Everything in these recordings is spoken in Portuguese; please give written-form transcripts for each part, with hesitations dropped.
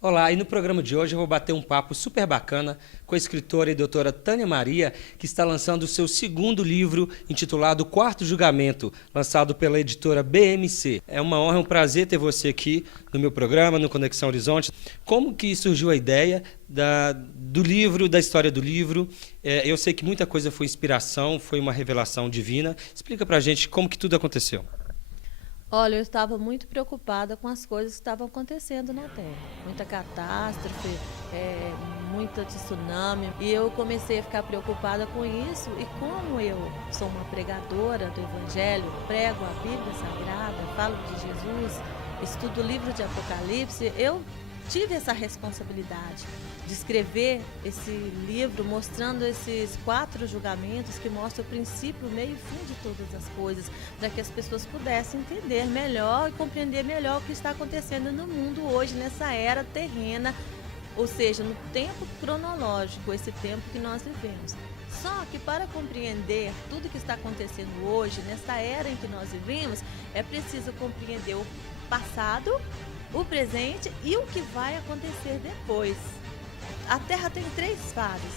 Olá, e no programa de hoje eu vou bater um papo super bacana com a escritora e doutora Tânia Maria, que está lançando o seu segundo livro, intitulado Quarto Julgamento, lançado pela editora BMC. É uma honra e um prazer ter você aqui no meu programa, no Conexão Horizonte. Como que surgiu a ideia do livro, da história do livro? Eu sei que muita coisa foi inspiração, foi uma revelação divina. Explica pra gente como que tudo aconteceu. Olha, eu estava muito preocupada com as coisas que estavam acontecendo na Terra. Muita catástrofe, muita tsunami. E eu comecei a ficar preocupada com isso. E como eu sou uma pregadora do Evangelho, prego a Bíblia Sagrada, falo de Jesus, estudo o livro de Apocalipse, eu tive essa responsabilidade de escrever esse livro mostrando esses 4 julgamentos que mostram o princípio, o meio e o fim de todas as coisas, para que as pessoas pudessem entender melhor e compreender melhor o que está acontecendo no mundo hoje, nessa era terrena, ou seja, no tempo cronológico, esse tempo que nós vivemos. Só que para compreender tudo que está acontecendo hoje, nessa era em que nós vivemos, é preciso compreender o passado, o presente e o que vai acontecer depois. A Terra tem 3 fases.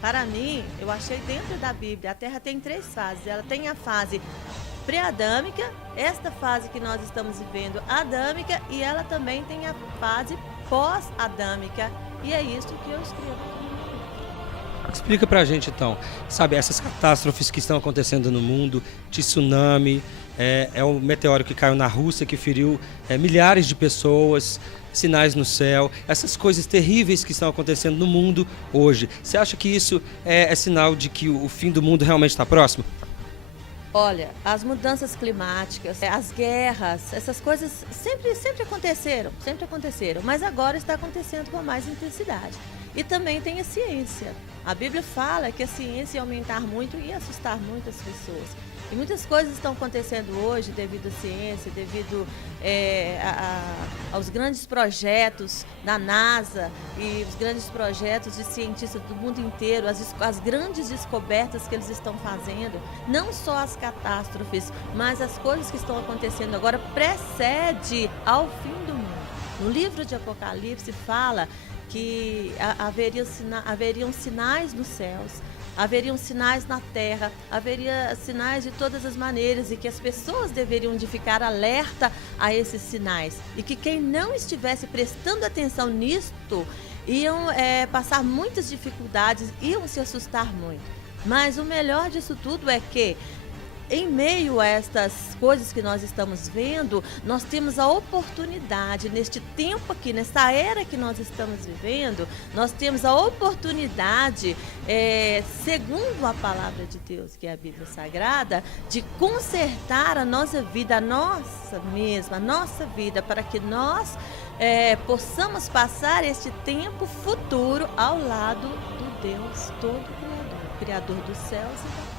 Para mim, eu achei dentro da Bíblia, a Terra tem 3 fases. Ela tem a fase pré-adâmica, esta fase que nós estamos vivendo, adâmica, e ela também tem a fase pós-adâmica. E é isso que eu escrevo. Explica pra gente então, sabe, essas catástrofes que estão acontecendo no mundo, tsunami, o meteoro que caiu na Rússia, que feriu milhares de pessoas, sinais no céu, essas coisas terríveis que estão acontecendo no mundo hoje. Você acha que isso é sinal de que o fim do mundo realmente está próximo? Olha, as mudanças climáticas, as guerras, essas coisas sempre aconteceram, mas agora está acontecendo com mais intensidade. E também tem a ciência. A Bíblia fala que a ciência ia aumentar muito e assustar muitas pessoas. E muitas coisas estão acontecendo hoje devido à ciência, devido aos grandes projetos da NASA e os grandes projetos de cientistas do mundo inteiro, as grandes descobertas que eles estão fazendo. Não só as catástrofes, mas as coisas que estão acontecendo agora precede ao fim do mundo. No livro de Apocalipse fala que haveriam sinais nos céus, haveriam sinais na terra, haveria sinais de todas as maneiras e que as pessoas deveriam de ficar alerta a esses sinais e que quem não estivesse prestando atenção nisto iam passar muitas dificuldades, iam se assustar muito. Mas o melhor disso tudo é que em meio a estas coisas que nós estamos vendo, nós temos a oportunidade, neste tempo aqui, nessa era que nós estamos vivendo, nós temos a oportunidade, segundo a palavra de Deus, que é a Bíblia Sagrada, de consertar a nossa vida, a nossa vida, para que nós possamos passar este tempo futuro ao lado do Deus Todo-Criador, Criador dos céus e da terra.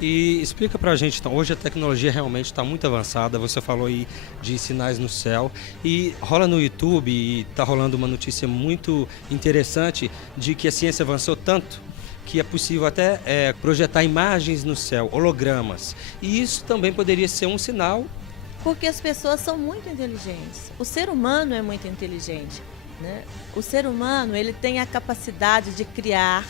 E explica pra gente, então, hoje a tecnologia realmente está muito avançada, você falou aí de sinais no céu, e rola no YouTube, e tá rolando uma notícia muito interessante de que a ciência avançou tanto que é possível até projetar imagens no céu, hologramas, e isso também poderia ser um sinal. Porque as pessoas são muito inteligentes, o ser humano é muito inteligente, né? O ser humano, ele tem a capacidade de criar,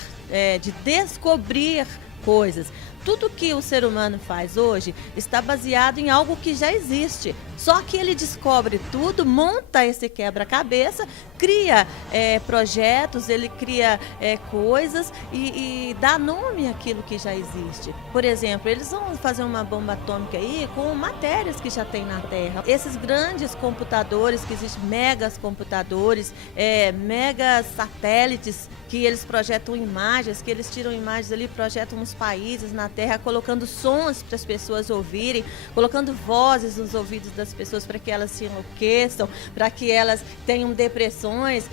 de descobrir coisas. Tudo que o ser humano faz hoje está baseado em algo que já existe. Só que ele descobre tudo, monta esse quebra-cabeça, cria projetos, ele cria coisas e dá nome àquilo que já existe. Por exemplo, eles vão fazer uma bomba atômica aí com matérias que já tem na Terra. Esses grandes computadores que existem, megas computadores, megas satélites, que eles projetam imagens, que eles tiram imagens ali, projetam uns países na Terra, colocando sons para as pessoas ouvirem, colocando vozes nos ouvidos das pessoas para que elas se enlouqueçam, para que elas tenham depressões,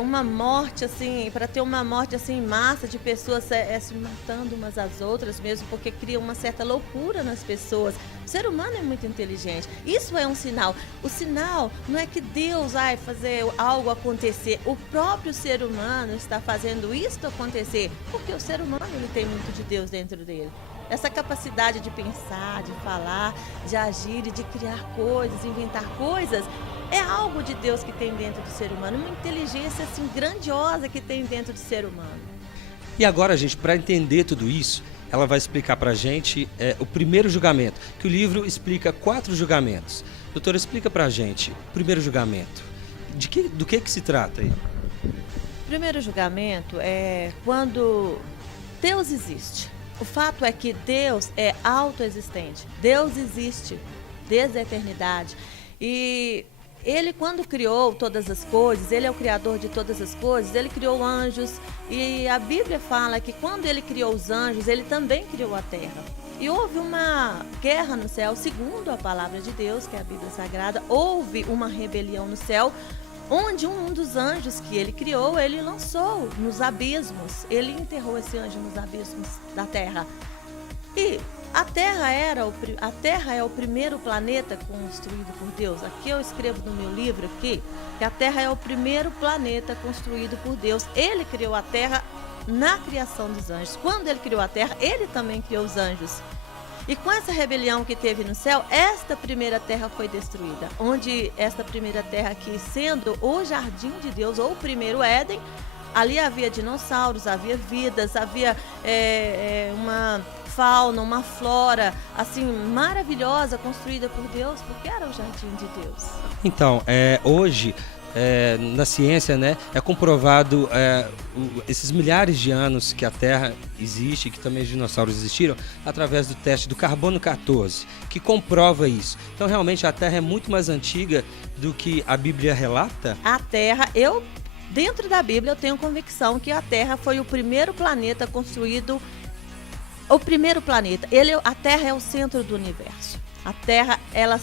uma morte assim, para ter uma morte assim em massa de pessoas se matando umas às outras mesmo, porque cria uma certa loucura nas pessoas. O ser humano é muito inteligente. Isso é um sinal. O sinal não é que Deus vai fazer algo acontecer. O próprio ser humano está fazendo isso acontecer, porque o ser humano ele tem muito de Deus dentro dele. Essa capacidade de pensar, de falar, de agir e de criar coisas, inventar coisas, é algo de Deus que tem dentro do ser humano, uma inteligência assim grandiosa que tem dentro do ser humano. E agora, gente, para entender tudo isso, ela vai explicar para a gente o primeiro julgamento, que o livro explica 4 julgamentos. Doutora, explica para a gente o primeiro julgamento. Do que se trata aí? O primeiro julgamento é quando Deus existe. O fato é que Deus é autoexistente. Deus existe desde a eternidade. E Ele, quando criou todas as coisas, Ele é o criador de todas as coisas, Ele criou anjos. E a Bíblia fala que quando Ele criou os anjos, Ele também criou a terra. E houve uma guerra no céu, segundo a palavra de Deus, que é a Bíblia Sagrada. Houve uma rebelião no céu, onde um dos anjos que Ele criou, Ele lançou nos abismos. Ele enterrou esse anjo nos abismos da terra. E a Terra é o primeiro planeta construído por Deus. Aqui eu escrevo no meu livro aqui, que a Terra é o primeiro planeta construído por Deus. Ele criou a Terra na criação dos anjos. Quando Ele criou a Terra, Ele também criou os anjos. E com essa rebelião que teve no céu, esta primeira terra foi destruída. Onde esta primeira terra aqui, sendo o jardim de Deus, ou o primeiro Éden, ali havia dinossauros, havia vidas, havia uma fauna, uma flora, assim, maravilhosa, construída por Deus, porque era o jardim de Deus. Então, hoje, na ciência, né, é comprovado esses milhares de anos que a Terra existe, que também os dinossauros existiram, através do teste do carbono 14, que comprova isso. Então, realmente, a Terra é muito mais antiga do que a Bíblia relata? A Terra, dentro da Bíblia, eu tenho convicção que a Terra foi o primeiro planeta construído. O primeiro planeta, a Terra é o centro do universo. A Terra, ela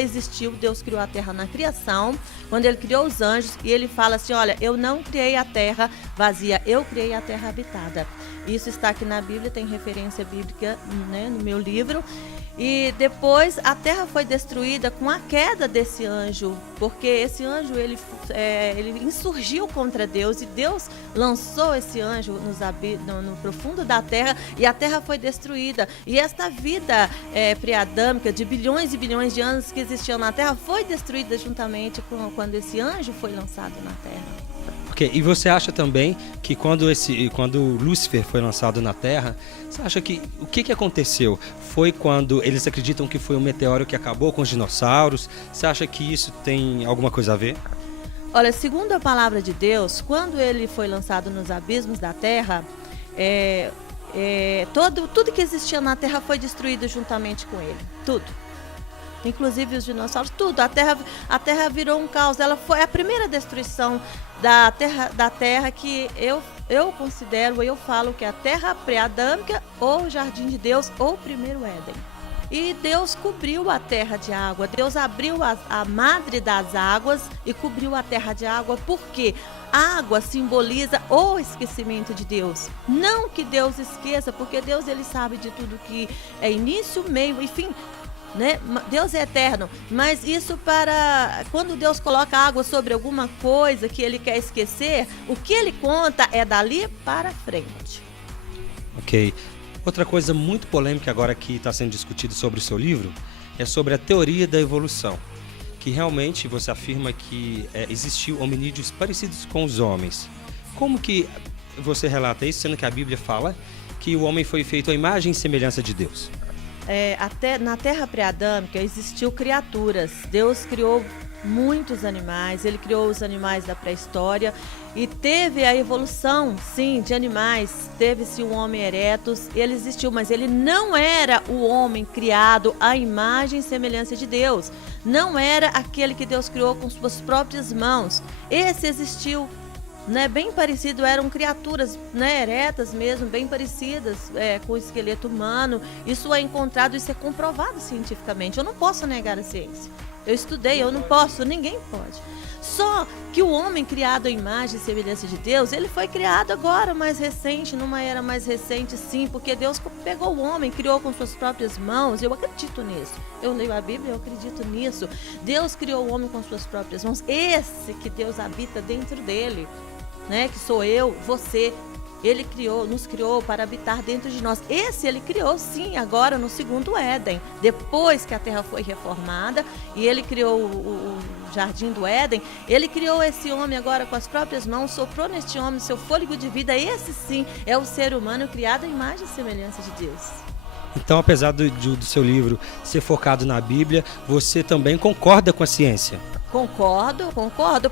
existiu, Deus criou a Terra na criação, quando Ele criou os anjos, e Ele fala assim, olha, eu não criei a Terra vazia, eu criei a Terra habitada. Isso está aqui na Bíblia, tem referência bíblica, né, no meu livro. E depois a terra foi destruída com a queda desse anjo, porque esse anjo ele insurgiu contra Deus, e Deus lançou esse anjo no profundo da terra, e a terra foi destruída. E esta vida pré-adâmica de bilhões e bilhões de anos que existiam na terra foi destruída juntamente quando esse anjo foi lançado na terra. Ok, e você acha também que quando Lúcifer foi lançado na Terra, você acha que o que aconteceu? Foi quando eles acreditam que foi um meteoro que acabou com os dinossauros? Você acha que isso tem alguma coisa a ver? Olha, segundo a palavra de Deus, quando ele foi lançado nos abismos da Terra, tudo que existia na Terra foi destruído juntamente com ele, tudo. Inclusive os dinossauros, tudo. A terra virou um caos. Ela foi a primeira destruição da terra que eu considero, eu falo que é a terra pré-adâmica, ou o jardim de Deus, ou o primeiro Éden. E Deus cobriu a terra de água. Deus abriu a madre das águas e cobriu a terra de água, porque a água simboliza o esquecimento de Deus. Não que Deus esqueça, porque Deus ele sabe de tudo que é início, meio e fim. Né? Deus é eterno, mas isso para quando Deus coloca água sobre alguma coisa que Ele quer esquecer, o que Ele conta é dali para frente. Ok. Outra coisa muito polêmica agora que está sendo discutido sobre o seu livro é sobre a teoria da evolução, que realmente você afirma que existiu hominídeos parecidos com os homens. Como que você relata isso, sendo que a Bíblia fala que o homem foi feito à imagem e semelhança de Deus? Até na terra pré-adâmica existiu criaturas. Deus criou muitos animais, Ele criou os animais da pré-história e teve a evolução, sim, de animais. Teve-se um homem eretus, ele existiu, mas ele não era o homem criado à imagem e semelhança de Deus. Não era aquele que Deus criou com suas próprias mãos. Esse existiu. Né, bem parecido, eram criaturas, né, eretas mesmo, bem parecidas com o esqueleto humano. Isso é encontrado, isso é comprovado cientificamente. Eu não posso negar a ciência. Eu estudei, eu não posso, ninguém pode. Só que o homem criado à imagem e semelhança de Deus, ele foi criado agora, mais recente, numa era mais recente, sim, porque Deus pegou o homem, criou com suas próprias mãos. Eu acredito nisso. Eu leio a Bíblia, eu acredito nisso. Deus criou o homem com suas próprias mãos. Esse que Deus habita dentro dele, né, que sou eu, você, Ele nos criou para habitar dentro de nós. Esse ele criou sim, agora no segundo Éden, depois que a terra foi reformada e ele criou o jardim do Éden. Ele criou esse homem agora com as próprias mãos, soprou neste homem seu fôlego de vida. Esse sim é o ser humano criado à imagem e semelhança de Deus. Então, apesar do seu livro ser focado na Bíblia, você também concorda com a ciência? Concordo,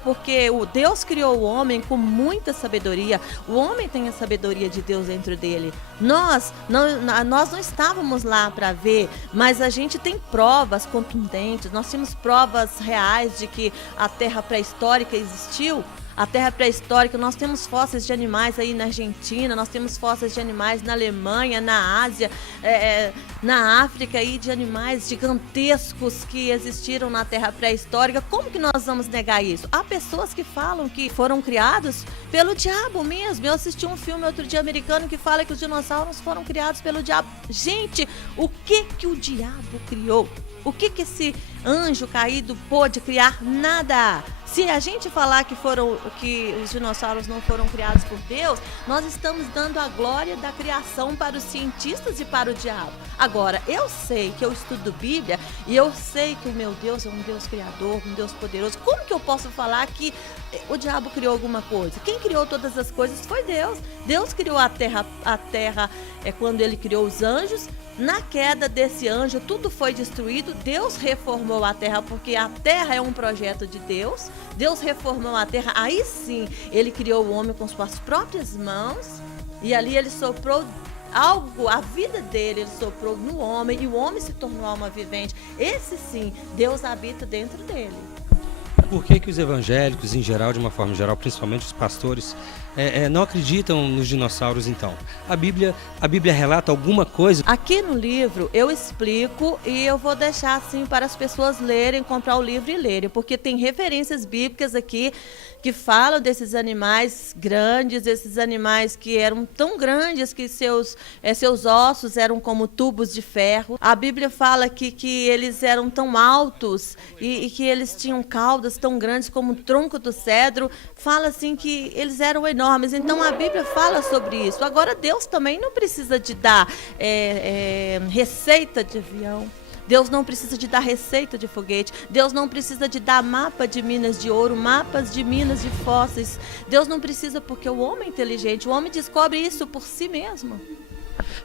porque o Deus criou o homem com muita sabedoria. O homem tem a sabedoria de Deus dentro dele. Nós não estávamos lá para ver, mas a gente tem provas contundentes. Nós temos provas reais de que a terra pré-histórica existiu. A terra pré-histórica, nós temos fósseis de animais aí na Argentina, nós temos fósseis de animais na Alemanha, na Ásia, na África, aí, de animais gigantescos que existiram na terra pré-histórica. Como que nós vamos negar isso? Há pessoas que falam que foram criados pelo diabo mesmo. Eu assisti um filme outro dia americano que fala que os dinossauros foram criados pelo diabo. Gente, o que o diabo criou? O que esse anjo caído pôde criar? Nada. Se a gente falar que os dinossauros não foram criados por Deus, nós estamos dando a glória da criação para os cientistas e para o diabo. Agora, eu sei que eu estudo Bíblia e eu sei que o meu Deus é um Deus criador, um Deus poderoso. Como que eu posso falar que o diabo criou alguma coisa? Quem criou todas as coisas foi Deus. Deus criou a terra é quando ele criou os anjos. Na queda desse anjo, tudo foi destruído. Deus reformou a terra, porque a terra é um projeto de Deus. Deus reformou a terra. Aí sim, ele criou o homem com suas próprias mãos. E ali ele soprou a vida dele, ele soprou no homem. E o homem se tornou alma vivente. Esse sim, Deus habita dentro dele. Por que os evangélicos, em geral, de uma forma geral, principalmente os pastores, não acreditam nos dinossauros, então? A Bíblia relata alguma coisa? Aqui no livro eu explico e eu vou deixar assim para as pessoas lerem, comprar o livro e lerem, porque tem referências bíblicas aqui que falam desses animais grandes, esses animais que eram tão grandes que seus ossos eram como tubos de ferro. A Bíblia fala que eles eram tão altos e que eles tinham caudas tão grandes como o tronco do cedro. Fala assim que eles eram enormes. Então a Bíblia fala sobre isso. Agora Deus também não precisa de dar receita de avião. Deus não precisa de dar receita de foguete. Deus não precisa de dar mapa de minas de ouro, mapas de minas de fósseis. Deus não precisa, porque o homem é inteligente. O homem descobre isso por si mesmo.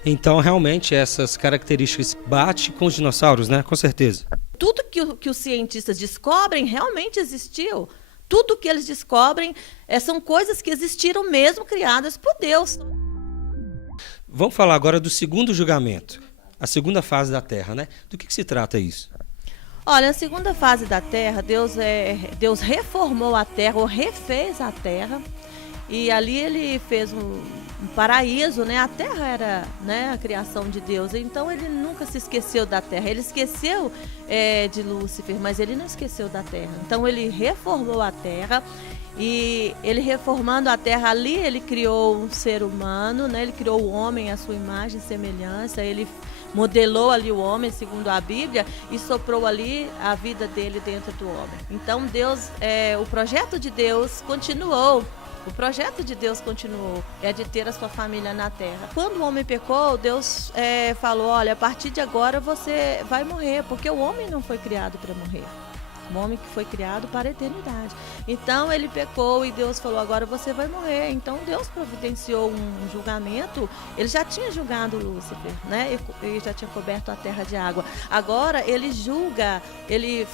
Então, realmente, essas características batem com os dinossauros, né? Com certeza. Tudo que os cientistas descobrem realmente existiu. Tudo que eles descobrem são coisas que existiram mesmo, criadas por Deus. Vamos falar agora do segundo julgamento. A segunda fase da Terra, né? Do que se trata isso? Olha, a segunda fase da Terra, Deus reformou a Terra, ou refez a Terra, e ali ele fez um paraíso, né? A Terra era, né, a criação de Deus, então ele nunca se esqueceu da Terra. Ele esqueceu de Lúcifer, mas ele não esqueceu da Terra. Então ele reformou a Terra. E ele reformando a terra ali, ele criou um ser humano, né? Ele criou o homem à sua imagem e semelhança, ele modelou ali o homem, segundo a Bíblia, e soprou ali a vida dele dentro do homem. Então Deus, o projeto de Deus continuou. O projeto de Deus continuou, é de ter a sua família na terra. Quando o homem pecou, Deus falou, olha, a partir de agora você vai morrer, porque o homem não foi criado para morrer. O homem que foi criado para a eternidade. Então ele pecou e Deus falou, agora você vai morrer. Então Deus providenciou um julgamento. Ele já tinha julgado Lúcifer, né? E já tinha coberto a terra de água. Agora ele julga, ele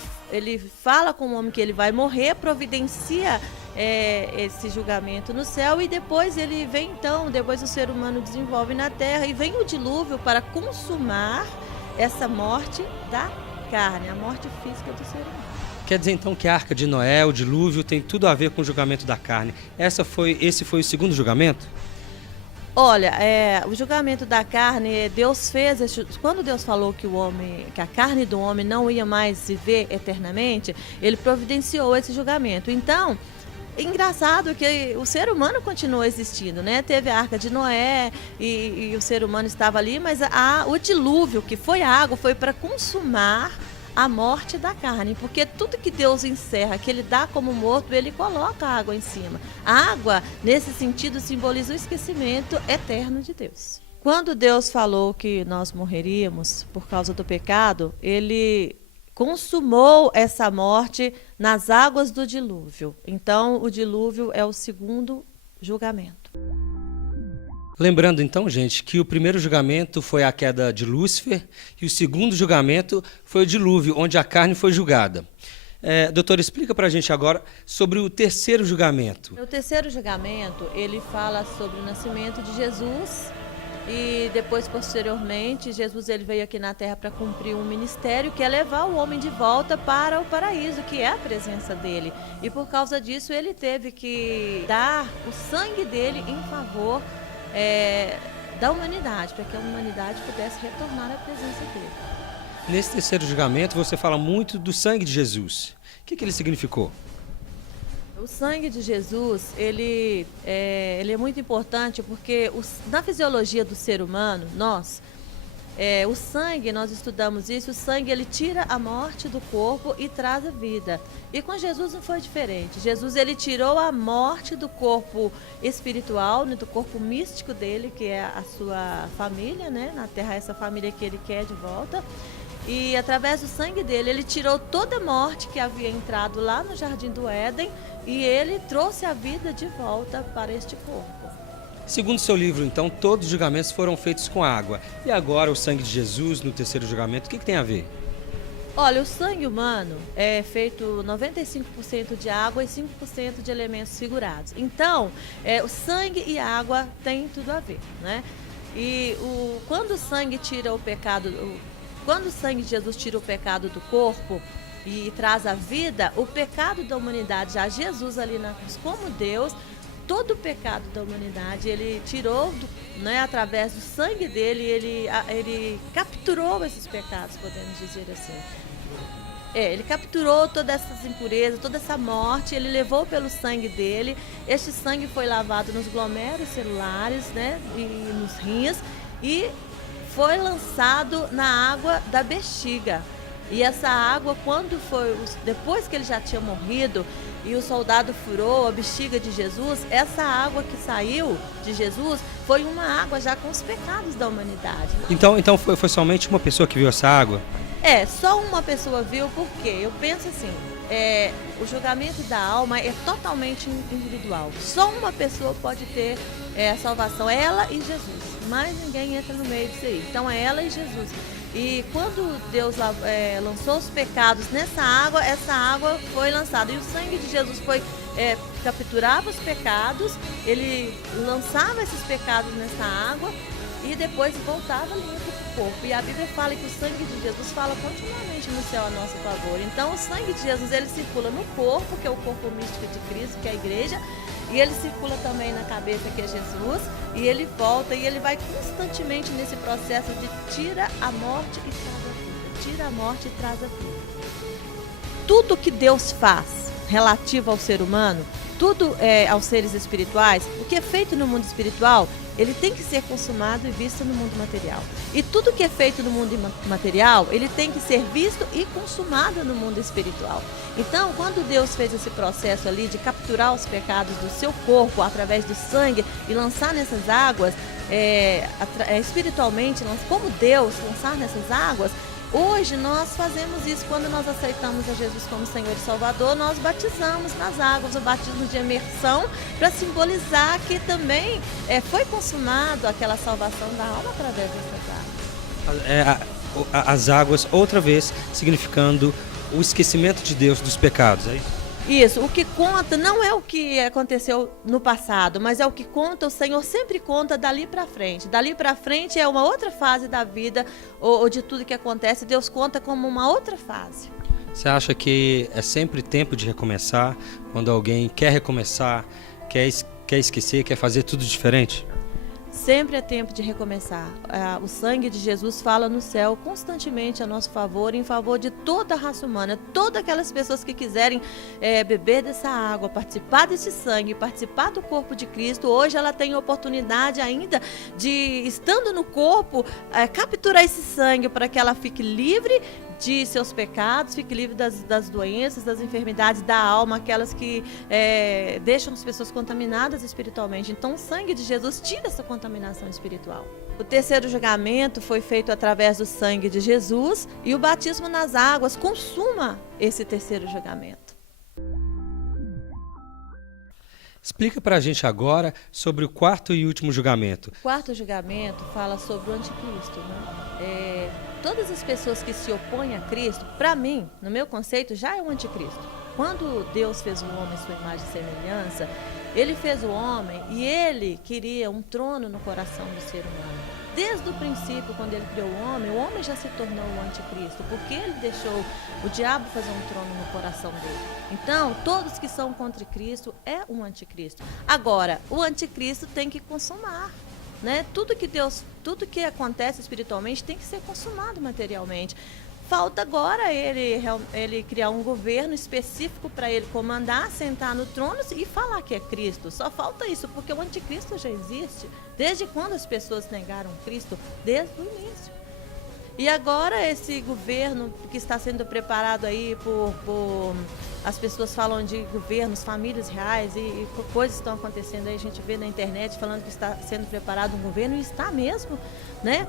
fala com o homem que ele vai morrer, providencia esse julgamento no céu, e depois ele vem, então, depois o ser humano desenvolve na terra e vem o dilúvio para consumar essa morte da carne, a morte física do ser humano. Quer dizer então que a Arca de Noé, o dilúvio, tem tudo a ver com o julgamento da carne. Esse foi o segundo julgamento? Olha, o julgamento da carne, Deus fez, quando Deus falou que a carne do homem não ia mais viver eternamente, ele providenciou esse julgamento. Então, engraçado que o ser humano continua existindo, né? Teve a Arca de Noé e o ser humano estava ali, mas o dilúvio, que foi água, foi para consumar a morte da carne, porque tudo que Deus encerra, que Ele dá como morto, Ele coloca a água em cima. A água, nesse sentido, simboliza o esquecimento eterno de Deus. Quando Deus falou que nós morreríamos por causa do pecado, Ele consumou essa morte nas águas do dilúvio. Então, o dilúvio é o segundo julgamento. Lembrando então, gente, que o primeiro julgamento foi a queda de Lúcifer e o segundo julgamento foi o dilúvio, onde a carne foi julgada. Doutor, explica para a gente agora sobre o terceiro julgamento. O terceiro julgamento, ele fala sobre o nascimento de Jesus e depois, posteriormente, Jesus ele veio aqui na Terra para cumprir um ministério que é levar o homem de volta para o paraíso, que é a presença dele. E por causa disso, ele teve que dar o sangue dele em favor da humanidade, para que a humanidade pudesse retornar à presença dele. Nesse terceiro julgamento, você fala muito do sangue de Jesus. O que ele significou? O sangue de Jesus, ele é muito importante porque na fisiologia do ser humano, o sangue, nós estudamos isso, o sangue ele tira a morte do corpo e traz a vida. E com Jesus não foi diferente. Jesus ele tirou a morte do corpo espiritual, do corpo místico dele, que é a sua família, né? Na Terra, essa família que ele quer de volta. E através do sangue dele, ele tirou toda a morte que havia entrado lá no Jardim do Éden e ele trouxe a vida de volta para este corpo. Segundo seu livro, então, todos os julgamentos foram feitos com água. E agora o sangue de Jesus no terceiro julgamento, o que tem a ver? Olha, o sangue humano é feito 95% de água e 5% de elementos figurados. Então, o sangue e a água têm tudo a ver, né? E quando o sangue tira o pecado, quando o sangue de Jesus tira o pecado do corpo e traz a vida, o pecado da humanidade, já Jesus ali na cruz como Deus, todo o pecado da humanidade, ele tirou, através do sangue dele, ele capturou esses pecados, podemos dizer assim. Ele capturou todas essas impurezas, toda essa morte, ele levou pelo sangue dele. Este sangue foi lavado nos glomérulos celulares, né, e nos rins, e foi lançado na água da bexiga. E essa água, depois que ele já tinha morrido e o soldado furou a bexiga de Jesus, essa água que saiu de Jesus foi uma água já com os pecados da humanidade. Então foi somente uma pessoa que viu essa água? Só uma pessoa viu, porque eu penso assim, o julgamento da alma é totalmente individual. Só uma pessoa pode ter a salvação, ela e Jesus. Mas ninguém entra no meio disso aí. Então é ela e Jesus. E quando Deus lançou os pecados nessa água, essa água foi lançada. E o sangue de Jesus capturava os pecados, ele lançava esses pecados nessa água e depois voltava limpo para o corpo. E a Bíblia fala que o sangue de Jesus fala continuamente no céu a nosso favor. Então o sangue de Jesus ele circula no corpo, que é o corpo místico de Cristo, que é a igreja, e ele circula também na cabeça, que é Jesus, e ele volta e ele vai constantemente nesse processo de tira a morte e traz a vida. Tira a morte e traz a vida. Tudo que Deus faz relativo ao ser humano, tudo aos seres espirituais, o que é feito no mundo espiritual, ele tem que ser consumado e visto no mundo material. E tudo que é feito no mundo material, ele tem que ser visto e consumado no mundo espiritual. Então, quando Deus fez esse processo ali de capturar os pecados do seu corpo através do sangue e lançar nessas águas, espiritualmente, como Deus lançar nessas águas, hoje nós fazemos isso quando nós aceitamos a Jesus como Senhor e Salvador, nós batizamos nas águas, o batismo de imersão, para simbolizar que também foi consumado aquela salvação da alma através dessas águas. As águas, outra vez, significando o esquecimento de Deus dos pecados, é isso? Isso, o que conta não é o que aconteceu no passado, mas é o que conta, o Senhor sempre conta dali para frente. Dali para frente é uma outra fase da vida, ou de tudo que acontece, Deus conta como uma outra fase. Você acha que é sempre tempo de recomeçar, quando alguém quer recomeçar, quer esquecer, quer fazer tudo diferente? Sempre é tempo de recomeçar. O sangue de Jesus fala no céu constantemente a nosso favor, em favor de toda a raça humana. Todas aquelas pessoas que quiserem beber dessa água, participar desse sangue, participar do corpo de Cristo, hoje ela tem oportunidade ainda de, estando no corpo, capturar esse sangue para que ela fique livre de seus pecados, fique livre das doenças, das enfermidades da alma, aquelas que deixam as pessoas contaminadas espiritualmente. Então o sangue de Jesus tira essa contaminação espiritual. O terceiro julgamento foi feito através do sangue de Jesus e o batismo nas águas consuma esse terceiro julgamento. Explica para a gente agora sobre o quarto e último julgamento. O quarto julgamento fala sobre o anticristo, né? Todas as pessoas que se opõem a Cristo, para mim, no meu conceito, já é um anticristo. Quando Deus fez o homem em sua imagem e semelhança, Ele fez o homem e Ele queria um trono no coração do ser humano. Desde o princípio, quando Ele criou o homem já se tornou o anticristo, porque Ele deixou o diabo fazer um trono no coração dele. Então, todos que são contra Cristo é um anticristo. Agora, o anticristo tem que consumar, né? Tudo que acontece espiritualmente tem que ser consumado materialmente. Falta agora ele criar um governo específico para ele comandar, sentar no trono e falar que é Cristo. Só falta isso, porque o anticristo já existe. Desde quando as pessoas negaram Cristo? Desde o início. E agora esse governo que está sendo preparado aí as pessoas falam de governos, famílias reais e coisas estão acontecendo aí, a gente vê na internet falando que está sendo preparado um governo, e está mesmo, né?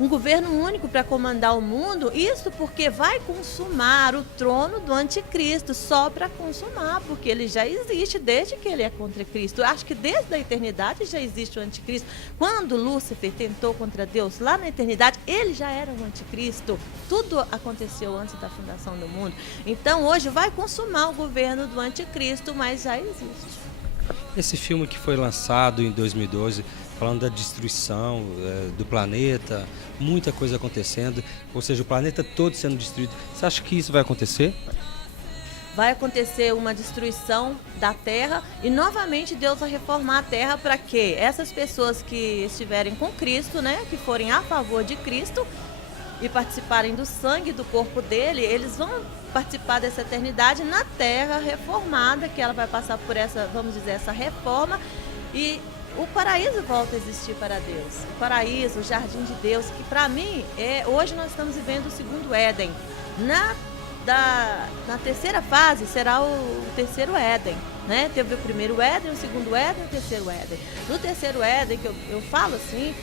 Um governo único para comandar o mundo, isso porque vai consumar o trono do anticristo, só para consumar, porque ele já existe desde que ele é contra Cristo. Eu acho que desde a eternidade já existe o anticristo. Quando Lúcifer tentou contra Deus, lá na eternidade, ele já era o anticristo. Tudo aconteceu antes da fundação do mundo. Então hoje vai consumar o governo do anticristo, mas já existe. Esse filme que foi lançado em 2012, falando da destruição do planeta, muita coisa acontecendo, ou seja, o planeta todo sendo destruído. Você acha que isso vai acontecer? Vai acontecer uma destruição da terra e novamente Deus vai reformar a terra para que essas pessoas que estiverem com Cristo, né, que forem a favor de Cristo e participarem do sangue do corpo dele, eles vão participar dessa eternidade na terra reformada, que ela vai passar por essa, vamos dizer, essa reforma, e o paraíso volta a existir para Deus. O paraíso, o jardim de Deus, que para mim, hoje nós estamos vivendo o segundo Éden. Na terceira fase será o terceiro Éden, né? Teve o primeiro Éden, o segundo Éden e o terceiro Éden. No terceiro Éden, que eu falo assim,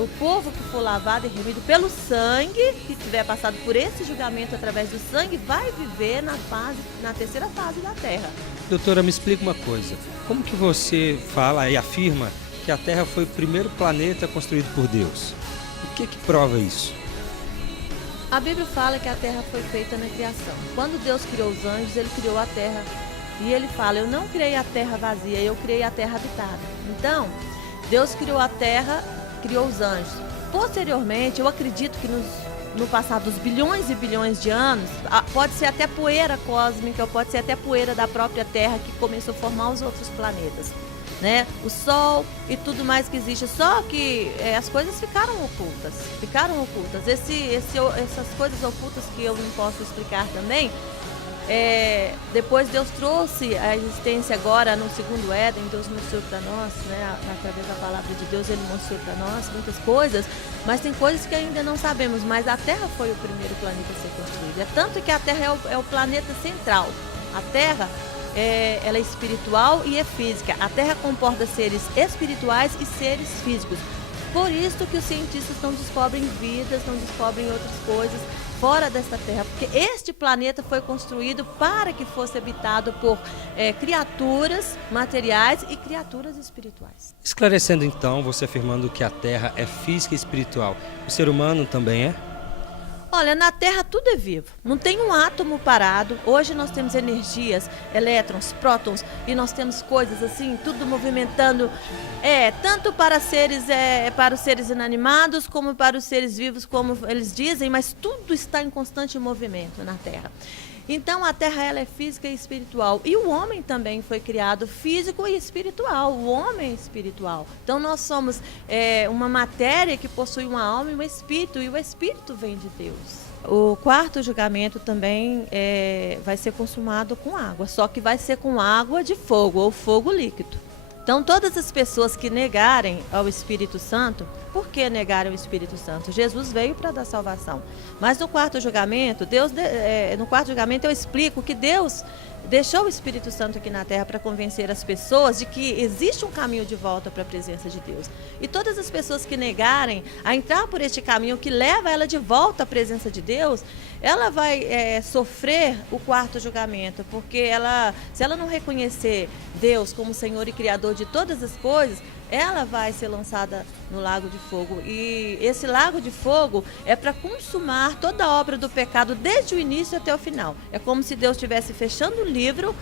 o povo que for lavado e remido pelo sangue, que tiver passado por esse julgamento através do sangue, vai viver na terceira fase da terra. Doutora, me explica uma coisa. Como que você fala e afirma que a Terra foi o primeiro planeta construído por Deus? O que prova isso? A Bíblia fala que a terra foi feita na criação. Quando Deus criou os anjos, Ele criou a terra. E Ele fala, eu não criei a terra vazia, eu criei a terra habitada. Então, Deus criou a terra, criou os anjos. Posteriormente, eu acredito que no passado dos bilhões e bilhões de anos, pode ser até poeira cósmica, pode ser até poeira da própria Terra que começou a formar os outros planetas, né? O Sol e tudo mais que existe, só que as coisas ficaram ocultas. Essas coisas ocultas que eu não posso explicar também, depois Deus trouxe a existência agora no segundo Éden. Deus mostrou para nós, né, através da palavra de Deus, Ele mostrou para nós muitas coisas, mas tem coisas que ainda não sabemos, mas a Terra foi o primeiro planeta a ser construído. É tanto que a Terra é o planeta central. A Terra, ela é espiritual e é física. A Terra comporta seres espirituais e seres físicos. Por isso que os cientistas não descobrem vidas, não descobrem outras coisas fora desta Terra, porque este planeta foi construído para que fosse habitado por criaturas materiais e criaturas espirituais. Esclarecendo então, você afirmando que a Terra é física e espiritual, o ser humano também é? Olha, na Terra tudo é vivo, não tem um átomo parado. Hoje nós temos energias, elétrons, prótons, e nós temos coisas assim, tudo movimentando, tanto para os seres inanimados, como para os seres vivos, como eles dizem, mas tudo está em constante movimento na Terra. Então a Terra, ela é física e espiritual, e o homem também foi criado físico e espiritual. O homem é espiritual. Então nós somos uma matéria que possui uma alma e um espírito, e o espírito vem de Deus. O quarto julgamento também vai ser consumado com água, só que vai ser com água de fogo ou fogo líquido. Então todas as pessoas que negarem ao Espírito Santo, Por que negaram o Espírito Santo? Jesus veio para dar salvação. Mas no quarto julgamento, no quarto julgamento eu explico que Deus deixou o Espírito Santo aqui na terra para convencer as pessoas de que existe um caminho de volta para a presença de Deus. E todas as pessoas que negarem a entrar por este caminho que leva ela de volta à presença de Deus, ela vai sofrer o quarto julgamento, porque se ela não reconhecer Deus como Senhor e Criador de todas as coisas, ela vai ser lançada no lago de fogo. E esse lago de fogo é para consumar toda a obra do pecado desde o início até o final. É como se Deus estivesse fechando o livro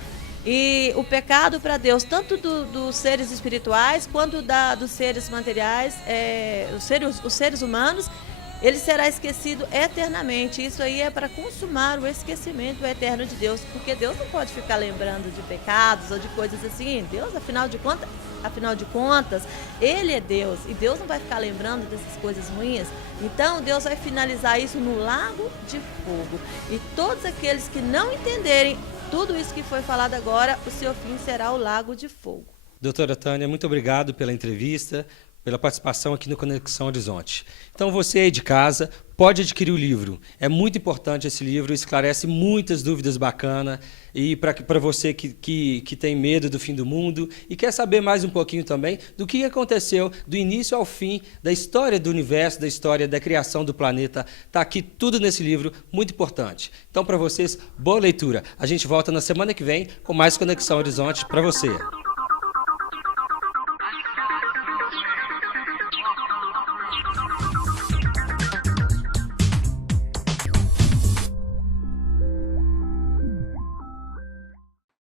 e o pecado para Deus, tanto dos seres espirituais quanto dos seres materiais, os seres humanos, ele será esquecido eternamente. Isso aí é para consumar o esquecimento eterno de Deus, porque Deus não pode ficar lembrando de pecados ou de coisas assim. Deus, afinal de contas, Ele é Deus, e Deus não vai ficar lembrando dessas coisas ruins. Então Deus vai finalizar isso no lago de fogo. E todos aqueles que não entenderem tudo isso que foi falado agora, o seu fim será o lago de fogo. Doutora Tânia, muito obrigado pela entrevista, pela participação aqui no Conexão Horizonte. Então você aí de casa pode adquirir o livro. É muito importante esse livro, esclarece muitas dúvidas bacanas. E para você que tem medo do fim do mundo e quer saber mais um pouquinho também do que aconteceu do início ao fim da história do universo, da história da criação do planeta, está aqui tudo nesse livro, muito importante. Então para vocês, boa leitura. A gente volta na semana que vem com mais Conexão Horizonte para você.